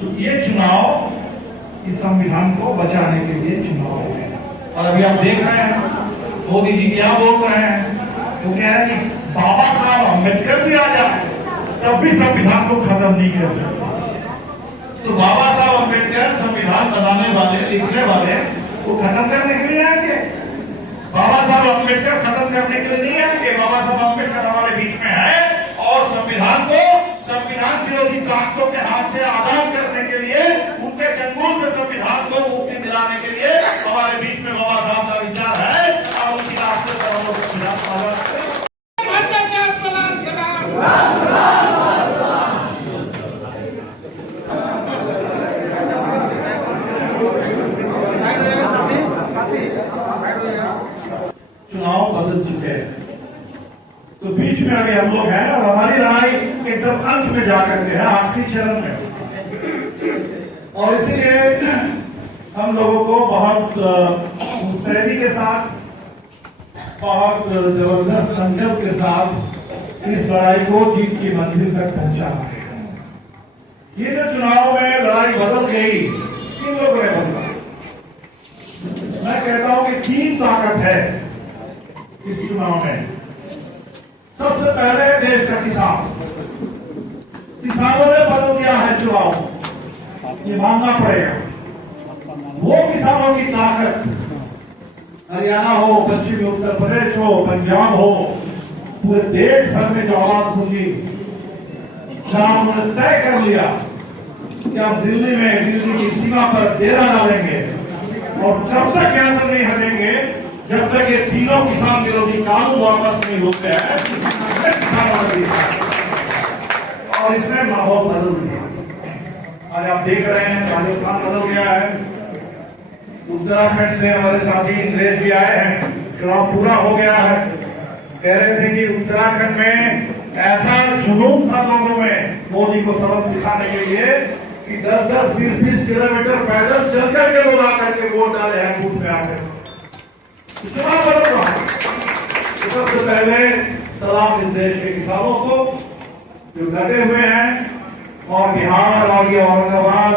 तो ये चुनाव इस संविधान को बचाने के लिए चुनाव है। और अभी आप देख रहे हैं मोदी जी क्या बोल रहे हैं। वो कह रहे हैं कि बाबा साहब अम्बेडकर भी आ जाए तब भी संविधान को खत्म नहीं कर सकते। तो बाबा साहब अम्बेडकर संविधान बनाने वाले, लिखने वाले, वो खत्म करने के लिए आएंगे। बाबा साहब अम्बेडकर खत्म करने के लिए नहीं आएंगे। बाबा साहब अम्बेडकर हमारे बीच में आए और संविधान को संविधान विरोधी ताकतों के हाथ से आजाद करने के लिए, उनके चंगुल से संविधान को मुक्ति दिलाने के लिए हमारे बीच में बाबा साहब का विचार है और उसी रास्ते पर हम लोग संविधान आजाद करें। चुनाव बदल चुके हैं, तो बीच में अभी हम लोग हैं और हमारी लड़ाई एकदम अंत में जाकर के है, आखिरी चरण में। और इसीलिए हम लोगों को बहुत मुस्तैदी के साथ, बहुत जबरदस्त संकल्प के साथ इस लड़ाई को जीत की मंजिल तक पहुंचाना है। ये जो चुनाव में लड़ाई बदल गई, किन लोगों ने बदला? मैं कहता हूं कि 3 ताकत है इस चुनाव में। सबसे पहले देश का किसान, किसानों ने बदल दिया है चुनाव, ये मानना पड़ेगा। वो किसानों की ताकत, हरियाणा हो, पश्चिमी उत्तर प्रदेश हो, पंजाब हो, पूरे देश भर में जो आवाज गूंजी, जहां उन्होंने तय कर लिया कि अब दिल्ली में, दिल्ली की सीमा पर डेरा डालेंगे और कब तक यहाँ से नहीं हटेंगे जब तक ये तीनों किसान विरोधी कानून वापस नहीं होते हैं। और इसने माहौल बदल दिया। आज आप देख रहे हैं राजस्थान बदल गया है। उत्तराखंड से हमारे साथी इंद्रेश जी आए हैं, चुनाव पूरा हो गया है। कह रहे थे कि उत्तराखंड में ऐसा जुनून था लोगों में मोदी को सबक सिखाने के लिए कि 10-10, 20-20 किलोमीटर पैदल चल करके लोग आकर के वोट डाले हैं बूथ में आकर। चुनाव बदल रहा है। सबसे पहले सलाम इस देश के किसानों को जो डटे हुए हैं, और बिहार और ये औरंगाबाद,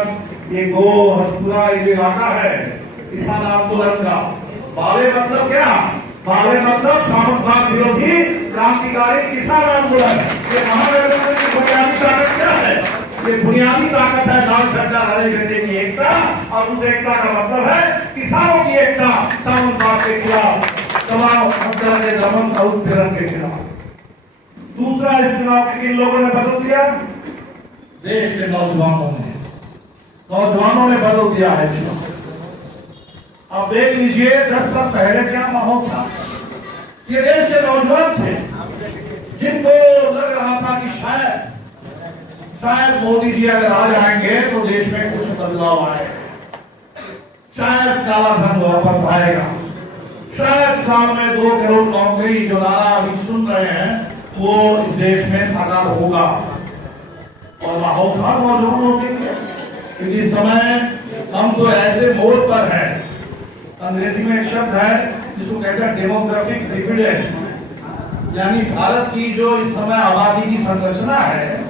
ये गो हस्तुरा, ये जो इलाका है किसान आंदोलन का, बाले मतलब क्या? बाले मतलब सामंतवाद विरोधी क्रांतिकारी किसान आंदोलन। ये महागठबंधन की बुनियादी ताकत क्या है? ये बुनियादी ताकत है लाल झंडा हरे झंडे की एकता, और उस एकता का मतलब है किसानों की एकता, सामंतवाद के खिलाफ, तमाम दमन और उत्पीड़न के खिलाफ। दूसरा, इस चुनाव के किन लोगों ने बदल दिया? देश के नौजवानों ने बदल दिया है चुनाव। अब देख लीजिए 10 साल पहले क्या माहौल था। ये देश के नौजवान थे जिनको लग रहा था कि शायद मोदी जी अगर आ जाएंगे तो देश में कुछ बदलाव आएगा, शायद काला धन वापस आएगा, शायद साल में 2 करोड़ नौकरी जो नारा अभी सुन रहे हैं वो इस देश में साकार होगा। और माहौल था नौजवानों के लिए, क्योंकि इस समय हम तो ऐसे मोड़ पर हैं, अंग्रेजी में एक शब्द है जिसको कहते हैं डेमोग्राफिक डिविडेंड, यानी भारत की जो इस समय आबादी की संरचना है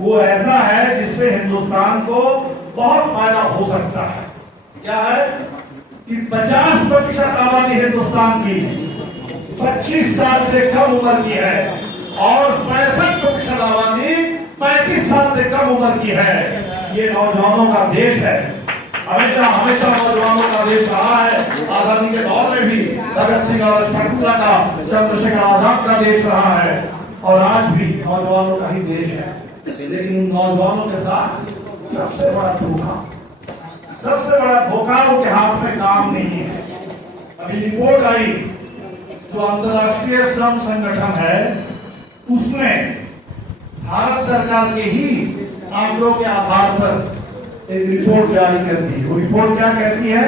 वो ऐसा है जिससे हिंदुस्तान को बहुत फायदा हो सकता है। क्या है कि 50% आबादी हिंदुस्तान की 25 साल से कम उम्र की है और 65% आबादी 35 साल से कम उम्र की है। ये नौजवानों का देश है, हमेशा नौजवानों का देश रहा है। आजादी के दौर में भी भगत सिंह और लक्ष्मण का, चंद्रशेखर आजाद का देश रहा है, और आज भी नौजवानों का ही देश है। लेकिन नौजवानों के साथ सबसे बड़ा धोखा उनके हाथ में काम नहीं है। अभी रिपोर्ट आई जो अंतर्राष्ट्रीय श्रम संगठन है, उसने भारत सरकार के ही आंकड़ों के आधार पर एक रिपोर्ट जारी कर दी। वो रिपोर्ट क्या कहती है?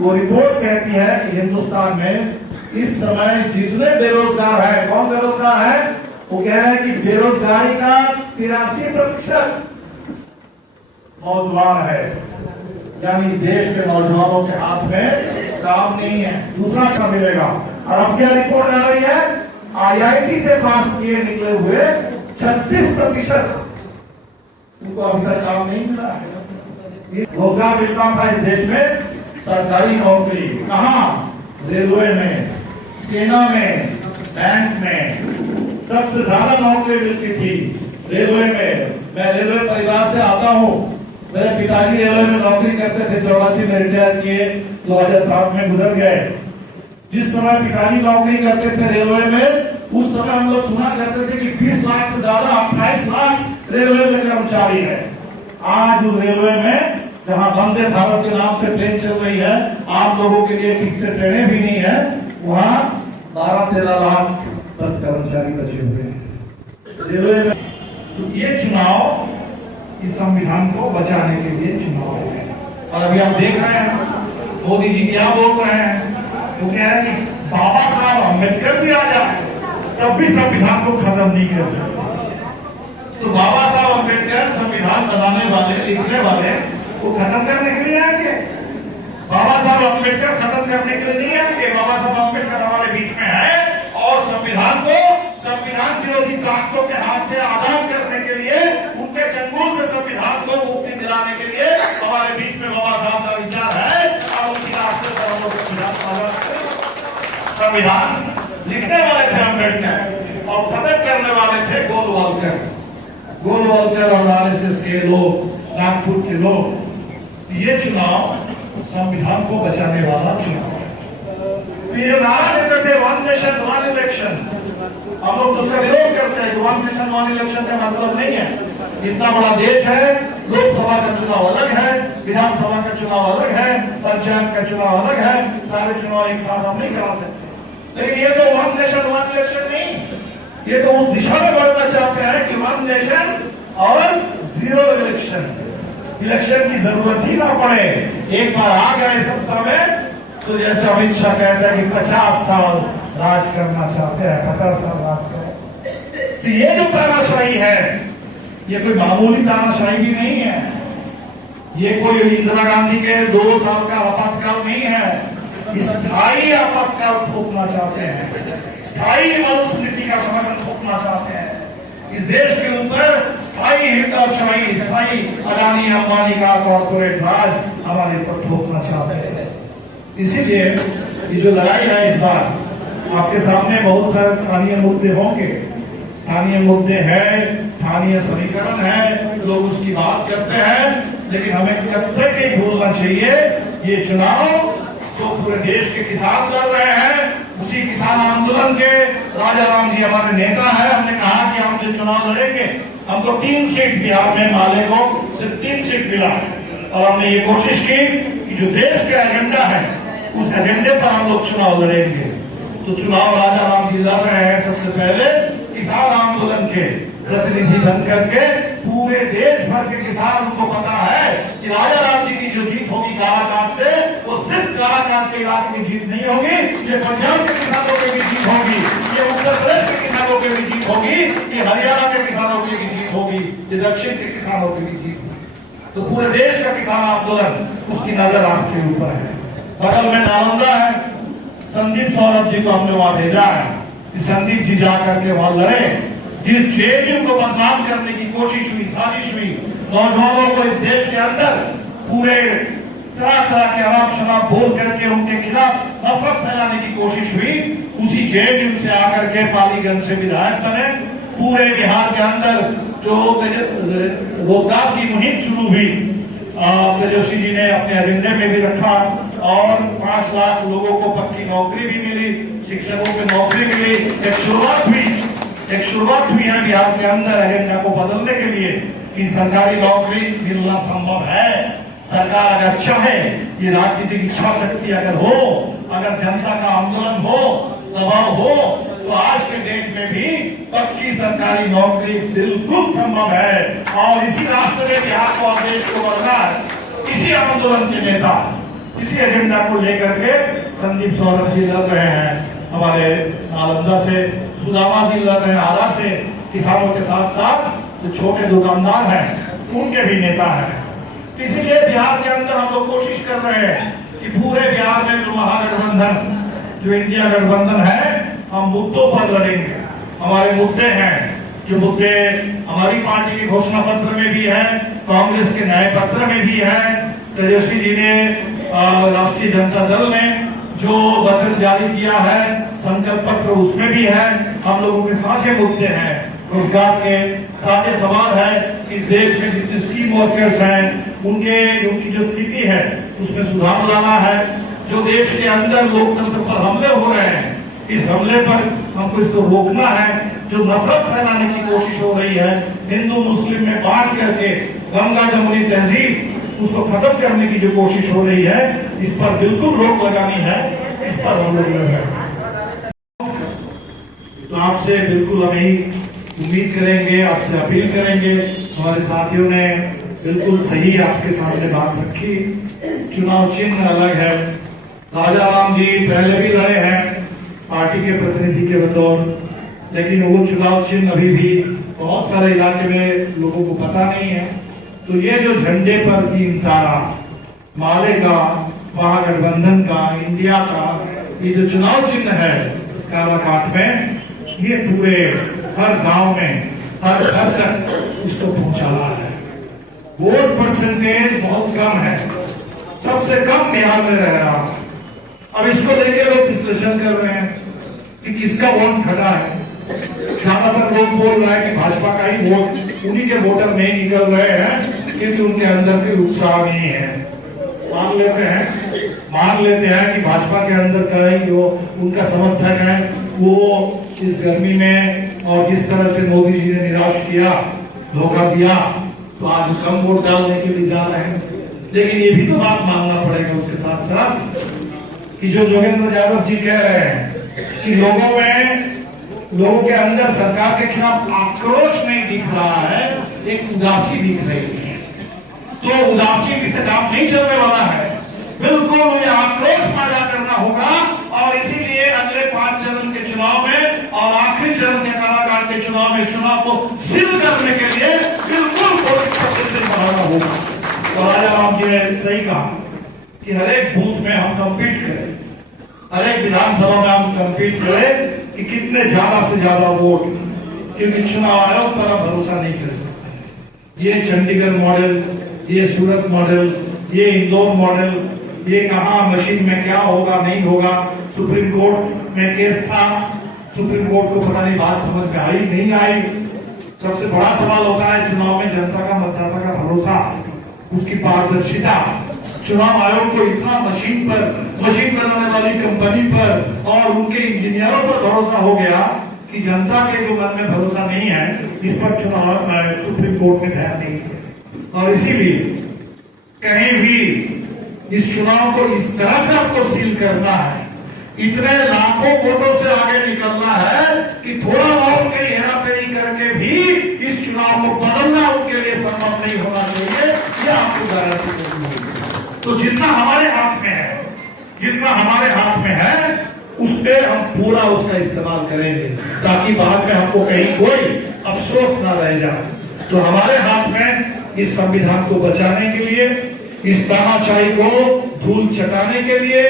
वो रिपोर्ट कहती है कि हिंदुस्तान में इस समय जितने बेरोजगार है, कौन बेरोजगार है? वो कह रहे हैं कि बेरोजगारी का 83% नौजवान है, यानी देश के नौजवानों के हाथ में काम नहीं है। दूसरा क्या मिलेगा? और अब क्या रिपोर्ट आ रही है? IIT से पास किए निकले हुए 36% उनको अभी तक काम नहीं मिला है। रोजगार मिलता था इस देश में सरकारी नौकरी कहाँ? रेलवे में, सेना में, बैंक में सबसे ज्यादा नौकरी मिलती थी रेलवे में। मैं रेलवे परिवार से आता हूँ। मेरे पिताजी रेलवे में नौकरी करते थे, 84 में रिटायर किए, 2007 में गुजर गए। जिस समय पिताजी नौकरी करते थे रेलवे में, उस समय हम लोग सुना करते थे कि 20 लाख से ज्यादा 28 लाख रेलवे में कर्मचारी है। आज उस रेलवे में जहां वंदे भारत के नाम से ट्रेन चल रही है, आम लोगों के लिए ठीक से ट्रेनें भी नहीं है, वहां 12-13 लाख बस कर्मचारी बचे हुए हैं रेलवे में। तो ये चुनाव इस संविधान को बचाने के लिए चुनाव है। और अभी आप देख रहे हैं मोदी जी क्या बोल रहे हैं। वो कह रहे हैं कि बाबा साहब अम्बेडकर भी आ जाए तब भी संविधान को खत्म नहीं कर सकते। तो बाबा साहब अम्बेडकर संविधान बनाने वाले, लिखने वाले, वो खत्म करने के लिए आएंगे? बाबा साहब अम्बेडकर खत्म करने के लिए नहीं आएंगे। बाबा साहब अम्बेडकर हमारे बीच में है और संविधान को संविधान विरोधी ताकतों के हाथ से आजाद करने के लिए, उनके चंगुल से संविधान को मुक्ति दिलाने के लिए हमारे बीच में बाबा साहब का विचार है। और उसी रास्ते पर हम लोग संविधान लिखने वाले थे अम्बेडकर और खत्म करने वाले थे गोलवालकर। गोलवालकर और आरएसएस के लोग, नागपुर के लोग। ये चुनाव संविधान को बचाने वाला चुनाव है। ये नारा देते थे वन नेशन वन इलेक्शन, हम लोग उसका विरोध करते हैं कि वन नेशन वन इलेक्शन का मतलब नहीं है। इतना बड़ा देश है, लोकसभा का चुनाव अलग है, विधानसभा का चुनाव अलग है, पंचायत का चुनाव अलग है, सारे चुनाव एक साथ हम नहीं करा सकते। लेकिन ये तो वन नेशन वन इलेक्शन नहीं, ये तो उस दिशा में बढ़ना चाहते हैं कि वन नेशन और जीरो इलेक्शन, इलेक्शन की जरूरत ही ना पड़े। एक बार आ गए सत्ता में तो जैसे अमित शाह कहते हैं कि 50 साल राज करना चाहते हैं, 50 साल राज करें। तो ये जो तानाशाही है, ये कोई मामूली तानाशाही भी नहीं है। ये कोई इंदिरा गांधी के 2 साल का आपातकाल नहीं है। स्थायी आपातकाल थोपना चाहते हैं, स्थायी मनुस्मृति का समर्थन थोपना चाहते हैं। इस देश के ऊपर स्थायी हिटलरशाही, स्थायी अडानी अंबानी का कॉर्पोरेट राज हमारे ऊपर थोपना चाहते हैं। इसीलिए ये जो लड़ाई है इस बार, आपके सामने बहुत सारे स्थानीय मुद्दे होंगे। स्थानीय मुद्दे हैं, स्थानीय समीकरण है, लोग उसकी बात करते हैं, लेकिन हमें कभी नहीं भूलना चाहिए ये चुनाव जो पूरे देश के किसान लड़ रहे हैं, उसी किसान आंदोलन के राजा राम जी हमारे नेता है। हमने कहा कि हम जो चुनाव लड़ेंगे, हमको 3 सीट बिहार में, माले को सिर्फ 3 सीट मिला और हमने ये कोशिश की कि जो देश का एजेंडा है उस एजेंडे पर हम लोग चुनाव लड़ेंगे। तो चुनाव राजा राम जी लड़ रहे हैं सबसे पहले किसान आंदोलन के प्रतिनिधि बन करके। पूरे देश भर के किसान, उनको पता है कि राजा राम जी की जो जीत होगी काराकाट से, वो सिर्फ काराकाट के इलाके की जीत नहीं होगी, ये पंजाब के किसानों की भी जीत होगी, ये उत्तर प्रदेश के किसानों की भी जीत होगी, ये हरियाणा के किसानों की भी जीत होगी, ये दक्षिण के किसानों की भी जीत होगी। तो पूरे देश का किसान आंदोलन, उसकी नजर आपके ऊपर है। बगल में नालंदा है, संदीप सौरभ जी को हमने वहां भेजा है कि संदीप जी जाकर के वहां लड़े। जिस जेएनयू को बदनाम करने की कोशिश हुई, साजिश हुई, नौजवानों को इस देश के अंदर पूरे तरह तरह के अनाप शनाप बोल करके उनके खिलाफ नफरत फैलाने की कोशिश हुई, उसी जेएनयू से आकर के पालीगंज से विधायक बने। पूरे बिहार के अंदर जो रोजगार की मुहिम शुरू हुई, तेजस्वी जी ने अपने एजेंडे में भी रखा और 5 लाख लोगों को पक्की नौकरी भी मिली, शिक्षकों को नौकरी मिली। एक शुरुआत हुई है बिहार के अंदर एजेंडा को बदलने के लिए कि सरकारी नौकरी मिलना संभव है। सरकार अगर चाहे, ये राजनीतिक इच्छा शक्ति अगर हो, अगर जनता का आंदोलन हो, दबाव हो, तो आज के डेट में भी पक्की सरकारी नौकरी बिल्कुल संभव है। और इसी रास्ते में बिहार को और देश को बढ़ना है। इसी आंदोलन के नेता, इसी एजेंडा को लेकर के संदीप सौरभ जी लड़ रहे हैं हमारे नालंदा से, सुदामा जी लड़ रहे हैं आरा से। किसानों के साथ साथ जो छोटे दुकानदार हैं उनके भी नेता हैं। इसीलिए बिहार के अंदर हम लोग कोशिश कर रहे हैं कि पूरे बिहार में जो महागठबंधन, जो इंडिया गठबंधन है, हम मुद्दों पर लड़ेंगे। हमारे मुद्दे हैं जो मुद्दे हमारी पार्टी के घोषणा पत्र में भी है, कांग्रेस के न्याय पत्र में भी है, तेजस्वी जी ने राष्ट्रीय जनता दल ने जो वचन जारी किया है, संकल्प पत्र उसमें भी है। हम लोगों के साझे मुद्दे हैं, रोजगार के साझे सवाल है, इस देश में जितने स्कीम वर्कर्स हैं उनकी जो स्थिति है उसमें सुधार लाना है। जो देश के अंदर लोकतंत्र पर हमले हो रहे हैं, इस हमले पर हमको इसको रोकना है। जो नफरत फैलाने की कोशिश हो रही है, हिंदू मुस्लिम में बांट करके गंगा जमुनी तहजीब उसको खत्म करने की जो कोशिश हो रही है, इस पर बिल्कुल रोक लगानी है। इस पर हम लोग तो आपसे बिल्कुल हम यही उम्मीद करेंगे, आपसे अपील करेंगे। हमारे साथियों ने बिल्कुल सही आपके सामने बात रखी। चुनाव चिन्ह अलग है। राजा राम जी पहले भी लड़े हैं पार्टी के प्रतिनिधि के बतौर, लेकिन वो चुनाव चिन्ह अभी भी बहुत सारे इलाके में लोगों को पता नहीं है। तो ये जो झंडे पर 3 तारा, माले का, महागठबंधन का, इंडिया का, ये जो चुनाव चिन्ह है कालाकाट में, ये पूरे हर गांव में, हर घर तक इसको पहुंचाना है। वोट परसेंटेज बहुत कम है, सबसे कम बिहार में रह रहा है। अब इसको लेके लोग विश्लेषण कर रहे हैं कि किसका वोट घटा है। ज्यादातर लोग बोल रहे हैं कि भाजपा का ही वोट, उन्हीं के वोटर नहीं निकल रहे हैं क्योंकि उनके अंदर कोई उत्साह नहीं है। मान लेते हैं कि भाजपा के अंदर का ही जो उनका समर्थक है, वो इस गर्मी में और जिस तरह से मोदी जी ने निराश किया, धोखा दिया, तो आज कम वोट डालने के लिए जा रहे हैं। लेकिन ये भी तो बात मानना पड़ेगा उसके साथ साथ कि जो जोगेंद्र यादव जी कह रहे हैं कि लोगों के अंदर सरकार के खिलाफ आक्रोश नहीं दिख रहा है, एक उदासी दिख रही है। तो उदासी से काम नहीं चलने वाला है, बिल्कुल मुझे आक्रोश पैदा करना होगा। और इसीलिए अगले 5 चरण के चुनाव में और आखिरी चरण के कालाकाट के चुनाव में चुनाव को सील करने के लिए बिल्कुल बढ़ाना होगा। तो राजा राम जी ने सही कहा कि हर एक बूथ में हम कम्पीट करें, हर एक विधानसभा में हम कम्पीट करें कि कितने ज्यादा से ज्यादा वोट, क्योंकि चुनाव आयोग पर आप भरोसा नहीं कर सकते। ये चंडीगढ़ मॉडल, ये सूरत मॉडल, ये इंदौर मॉडल, ये कहां मशीन में क्या होगा नहीं होगा। सुप्रीम कोर्ट में केस था, सुप्रीम कोर्ट को पता नहीं बात समझ में आई नहीं आई। सबसे बड़ा सवाल होता है चुनाव में जनता का, मतदाता का भरोसा, उसकी पारदर्शिता। चुनाव आयोग को इतना मशीन बनाने वाली कंपनी पर और उनके इंजीनियरों पर भरोसा हो गया कि जनता के जो मन में भरोसा नहीं है, इस पर सुप्रीम कोर्ट ने ध्यान नहीं दिया। और इसीलिए कहीं भी इस चुनाव को इस तरह से आपको सील करना है, इतने लाखों वोटों से आगे निकलना है कि थोड़ा वोट की हेराफेरी करके भी इस चुनाव को बदलना उनके लिए संभव नहीं होना चाहिए। यह आपको गारंटी देनी होगी। तो जितना हमारे हाथ में है उस पर हम पूरा उसका इस्तेमाल करेंगे, ताकि बाद में हमको कहीं कोई अफसोस ना रह जाए। तो हमारे हाथ में इस संविधान को बचाने के लिए, इस तानाशाही को धूल चटाने के लिए,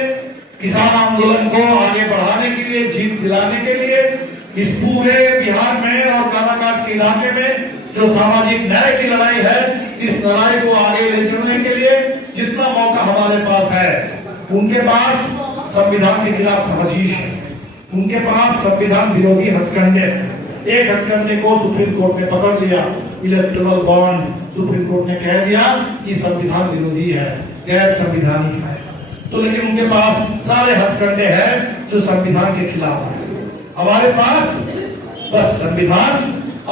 किसान आंदोलन को आगे बढ़ाने के लिए, जीत दिलाने के लिए, इस पूरे बिहार में और कालाकाट के इलाके में जो सामाजिक न्याय की लड़ाई है, इस लड़ाई को आगे ले चलने के लिए जितना मौका हमारे पास है, उनके पास संविधान के खिलाफ साजिश है, उनके पास संविधान विरोधी हथकंडे। एक हथकंडे को सुप्रीम कोर्ट ने पकड़ लिया, इलेक्टोरल बॉन्ड। सुप्रीम कोर्ट ने कह दिया कि संविधान विरोधी है, गैर संविधानिक है। तो लेकिन उनके पास सारे हथकंडे हैं जो संविधान के खिलाफ है। हमारे पास बस संविधान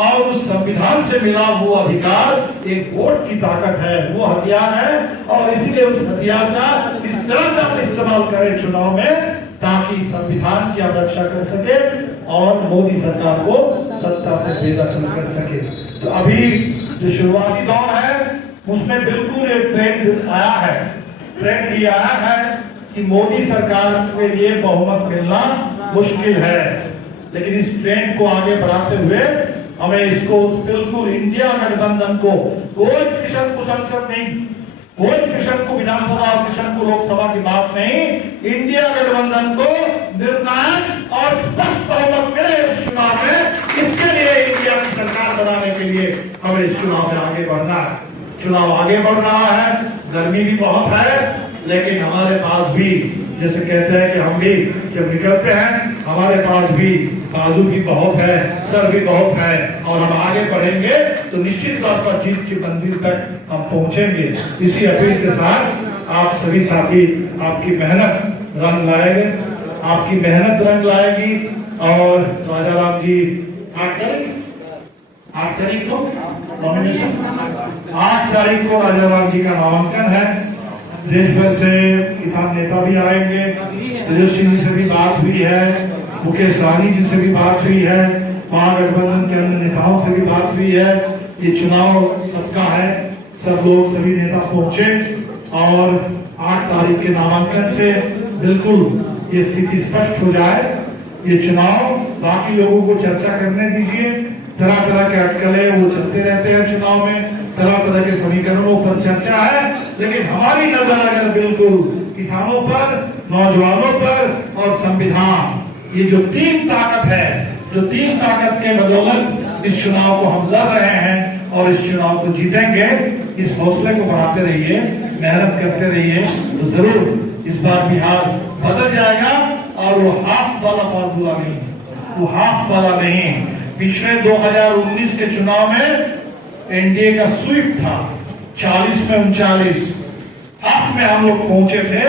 और उस संविधान से मिला वो अधिकार, एक वोट की ताकत है, वो हथियार है। और इसीलिए उस हथियार का इस तरह से आप इस्तेमाल करें चुनाव में, ताकि संविधान की आप रक्षा कर सके और मोदी सरकार को सत्ता से बेदखल कर सके। तो अभी जो शुरुआती दौर है उसमें बिल्कुल एक ट्रेंड ये आया है कि मोदी सरकार के लिए बहुमत मिलना मुश्किल है। लेकिन इस ट्रेंड को आगे बढ़ाते हुए हमें इसको बिल्कुल इंडिया गठबंधन को, कोई किशन को संसद नहीं, कोई किशन को विधानसभा और किशन को लोकसभा की बात नहीं, इंडिया गठबंधन को निर्णायक और स्पष्ट बहुमत मिले इस चुनाव में, इसके लिए इंडिया की सरकार बनाने के लिए हमें इस चुनाव में आगे बढ़ना है। चुनाव आगे बढ़ रहा है, गर्मी भी बहुत है, लेकिन हमारे पास भी, जैसे कहते हैं कि हम भी जब निकलते हैं हमारे पास भी बाजू भी बहुत है, सर भी बहुत है, और हम आगे बढ़ेंगे तो निश्चित तौर पर जीत की मंजिल तक हम पहुंचेंगे। इसी अपील के साथ आप सभी साथी, आपकी मेहनत रंग लाएंगे, आपकी मेहनत रंग लाएगी। और राजा राम जी 8 तारीख को नॉमिनेशन, 8 तारीख को राजा राम जी का नामांकन है। देश भर से किसान नेता भी आएंगे, तेजस्वी जी से भी बात हुई है, मुकेश सहनी जी से भी बात हुई है, महागठबंधन के अन्य नेताओं से भी बात हुई है। ये चुनाव सबका है, सब लोग सभी नेता पहुंचे और 8 तारीख के नामांकन से बिल्कुल ये स्थिति स्पष्ट हो जाए। ये चुनाव बाकी लोगों को चर्चा करने दीजिए, तरह तरह के अटकलें वो चलते रहते हैं चुनाव में, तरह तरह के समीकरणों पर चर्चा है, लेकिन हमारी नजर अगर बिल्कुल किसानों पर, नौजवानों पर और संविधान, ये जो 3 ताकत है, जो 3 ताकत के बदौलत इस चुनाव को हम लड़ रहे हैं और इस चुनाव को जीतेंगे, इस हौसले को बढ़ाते रहिए, मेहनत करते रहिए, तो जरूर इस बार बिहार बदल जाएगा। और वो हाफ वाला फॉर्मूला नहीं, वो हाफ वाला नहीं। पिछले 2019 के चुनाव में एनडीए का स्वीप था 40 में 39, हाफ में हम लोग पहुंचे थे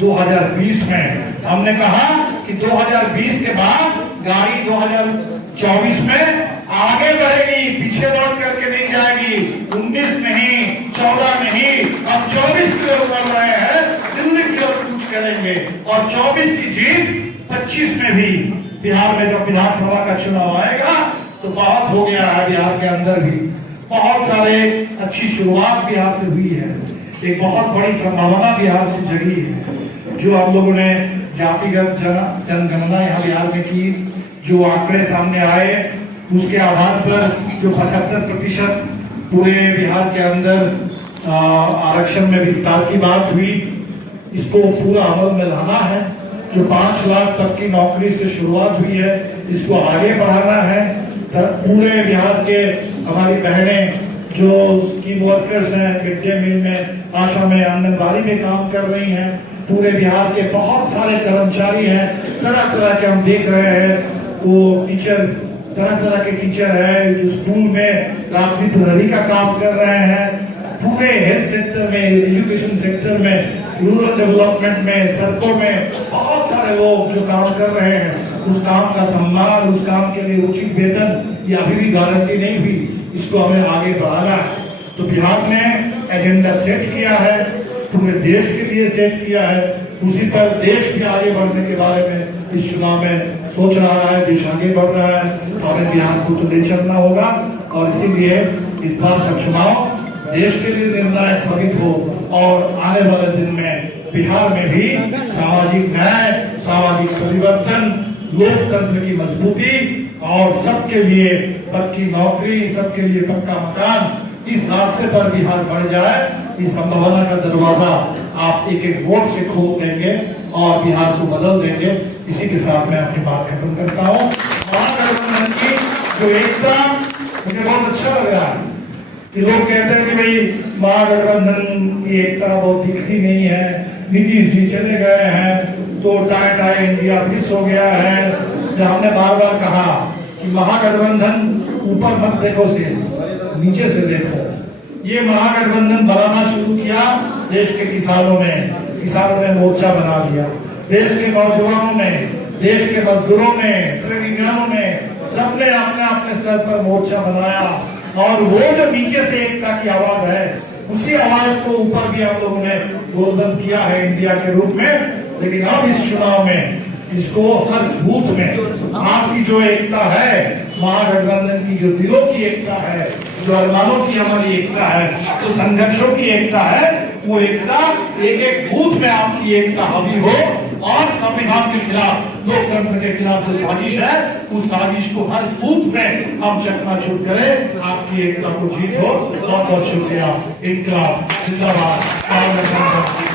2020 में। हमने कहा कि 2020 के बाद गाड़ी 2024 में आगे बढ़ेगी, पीछे लौट करके नहीं जाएगी। 19 नहीं, 14 नहीं, अब 24 की ओर बढ़ रहे हैं, दिल्ली की ओर कूच करेंगे और 24 की जीत 25 में भी। बिहार में जब विधानसभा का चुनाव आएगा तो बहुत हो गया है, बिहार के अंदर भी बहुत सारे अच्छी शुरुआत बिहार से हुई है, एक बहुत बड़ी संभावना बिहार से जगी है। जो हम लोगों ने जातिगत जनगणना यहाँ बिहार में की, जो आंकड़े सामने आए, उसके आधार पर जो 75% पूरे बिहार के अंदर आरक्षण में विस्तार की बात हुई, इसको पूरा अमल में लाना है। जो 5 लाख तक की नौकरी से शुरुआत हुई है, इसको आगे बढ़ाना है। पूरे बिहार के हमारी बहनें जो स्कीम वर्कर्स हैं, मिड डे मील में, आशा में, आंगनबाड़ी में काम कर रही हैं, पूरे बिहार के बहुत सारे कर्मचारी हैं, तरह तरह के हम देख रहे हैं, वो टीचर, तरह तरह के टीचर है जो स्कूल में रात्रि प्रहरी का काम कर रहे हैं, पूरे हेल्थ सेक्टर में, एजुकेशन सेक्टर में, रूरल डेवलपमेंट में, सड़कों में बहुत सारे लोग जो काम कर रहे हैं। उस काम का सम्मान, उस काम के लिए उचित वेतन, ये अभी भी गारंटी नहीं हुई, इसको हमें आगे बढ़ाना है। तो बिहार ने एजेंडा सेट किया है, पूरे देश के लिए सेट किया है, उसी पर देश के आगे बढ़ने के बारे में इस चुनाव में सोच रहा है, देश आगे बढ़ रहा है, तो हमें बिहार को तो ले चलना होगा। और इसीलिए इस बार का चुनाव देश के लिए निर्णायक साबित हो और आने वाले दिन में बिहार में भी सामाजिक न्याय, सामाजिक परिवर्तन, लोकतंत्र की मजबूती और सबके लिए पक्की नौकरी, सबके लिए पक्का मकान, इस रास्ते पर बिहार बढ़ जाए। इस संभावना का दरवाजा आप एक एक वोट से खोल देंगे और बिहार को बदल देंगे। इसी के साथ मैं अपनी बात खत्म करता हूँ। महागठबंधन की जो एकता, मुझे बहुत अच्छा लग रहा है कि लोग कहते हैं कि भाई महागठबंधन की एकता बहुत दिखती नहीं है, नीतीश जी चले गए हैं तो टाई टाई इंडिया फिस हो गया है। जब हमने बार बार कहा कि महागठबंधन ऊपर मत देखो, से नीचे से देखो। ये महागठबंधन बनाना शुरू किया देश के किसानों ने मोर्चा बना दिया, देश के नौजवानों ने, देश के मजदूरों ने, ट्रेड यूनियनों ने, सबने अपने अपने स्तर पर मोर्चा बनाया। और वो जो नीचे से एकता की आवाज है, उसी आवाज को ऊपर भी हम लोगों ने गोल्डन किया है इंडिया के रूप में। लेकिन अब इस चुनाव में इसको हर बूथ में आपकी जो एकता है, महागठबंधन की जो दिलों की एकता है, जो अरमानों की हमारी एकता है, जो संघर्षों की एकता है, वो एकता एक एक बूथ में आपकी एकता हावी हो और संविधान के खिलाफ, लोकतंत्र के खिलाफ जो साजिश है, उस साजिश को हर बूथ में हम चकनाचूर करें। आपकी एकता को जीत हो। बहुत बहुत शुक्रिया। इनकलाब जिंदाबाद,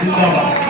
जिंदाबाद।